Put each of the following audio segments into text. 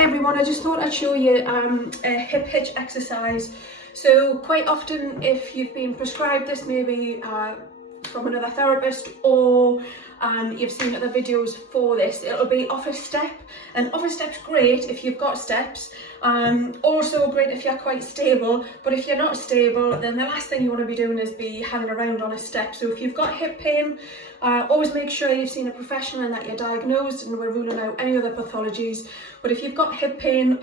Hi everyone, I just thought I'd show you a hip hitch exercise. So quite often if you've been prescribed this maybe from another therapist or you've seen other videos for this, it'll be off a step, and off a step's great if you've got steps, also great if you're quite stable, but if you're not stable then the last thing you want to be doing is be hanging around on a step. So if you've got hip pain, always make sure you've seen a professional and that you're diagnosed, and we're ruling out any other pathologies. But if you've got hip pain,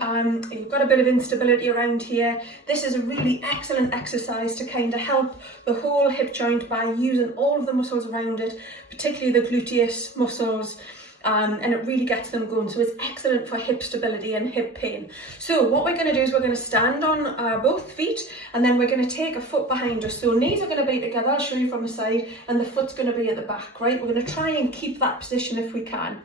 you've got a bit of instability around here, this is a really excellent exercise to kind of help the whole hip joint by using all of the muscles around it, particularly the gluteus muscles, and it really gets them going. So it's excellent for hip stability and hip pain. So what we're going to do is we're going to stand on both feet, and then we're going to take a foot behind us. So knees are going to be together, I'll show you from the side, and the foot's going to be at the back, right? We're going to try and keep that position if we can.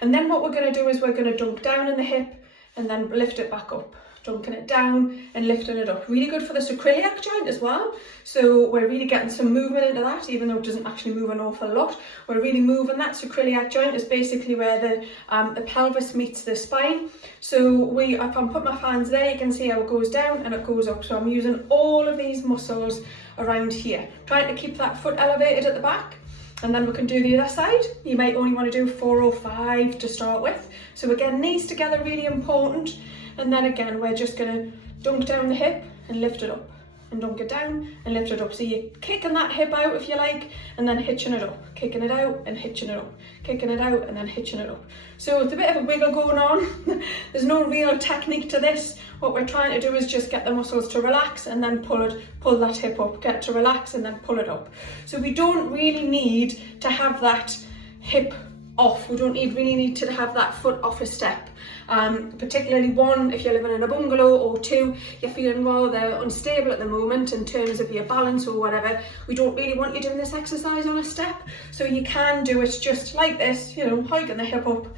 And then what we're going to do is we're going to dunk down in the hip and then lift it back up. Dunking it down and lifting it up. Really good for the sacroiliac joint as well. So we're really getting some movement into that, even though it doesn't actually move an awful lot. We're really moving that. Sacroiliac joint is basically where the pelvis meets the spine. So if I'm putting my hands there, you can see how it goes down and it goes up. So I'm using all of these muscles around here, trying to keep that foot elevated at the back. And then we can do the other side. You might only want to do 4 or 5 to start with. So again, knees together, really important. And then again, we're just going to dunk down the hip and lift it up, and dunk it down and lift it up. So you're kicking that hip out if you like, and then hitching it up, kicking it out and hitching it up, kicking it out and then hitching it up. So it's a bit of a wiggle going on. There's no real technique to this. What we're trying to do is just get the muscles to relax and then pull that hip up, get it to relax and then pull it up. So we don't really need to have that hip off. We don't really need to have that foot off a step. Particularly 1, if you're living in a bungalow, or 2, you're feeling rather unstable at the moment in terms of your balance or whatever. We don't really want you doing this exercise on a step. So you can do it just like this, you know, hiking the hip up,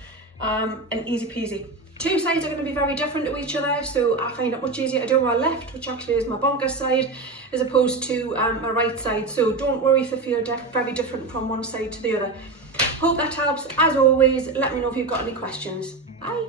and easy peasy. 2 sides are going to be very different to each other, so I find it much easier to do my left, which actually is my bunker side, as opposed to my right side. So don't worry if they feel very different from one side to the other. Hope that helps. As always, let me know if you've got any questions. Bye.